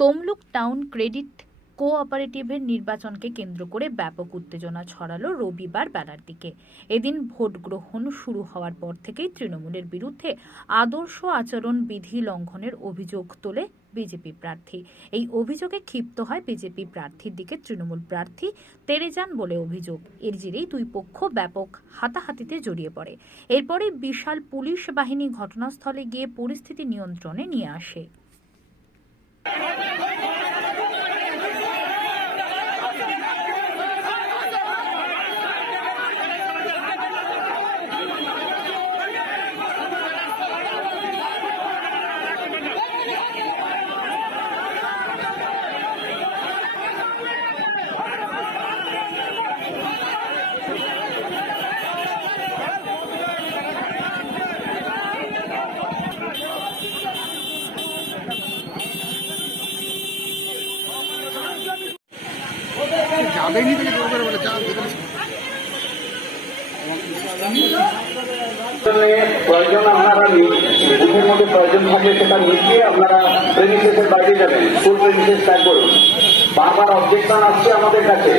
Tamluk town credit কোঅপারেটিভের নির্বাচনকে কেন্দ্র করে ব্যাপক উত্তেজনা ছড়ালো রবিবার বেলার দিকে। এদিন ভোট গ্রহণ শুরু হওয়ার পর থেকেই তৃণমূলের বিরুদ্ধে আদর্শ আচরণ বিধি লঙ্ঘনের অভিযোগ তোলে বিজেপি প্রার্থী। এই অভিযোগে ক্ষিপ্ত হয় বিজেপি প্রার্থীর দিকে তৃণমূল প্রার্থী তেরে যান বলে অভিযোগ। এর জেরেই দুই পক্ষ ব্যাপক হাতাহাতিতে জড়িয়ে পড়ে। এরপরে বিশাল পুলিশ বাহিনী ঘটনাস্থলে গিয়ে পরিস্থিতি নিয়ন্ত্রণে নিয়ে আসে। Thank you. যাবেনি থেকে জোর করে বলে যান প্রয়োজন আপনারা বুথের মধ্যে প্রয়োজন থাকলে সেটা মিটিয়ে আপনারা প্রেমিসেসের বাইরে যাবেন ফুল প্রেমিসেস ত্যাগ করুন। বারবার অবজেকশন আসছে আমাদের কাছে।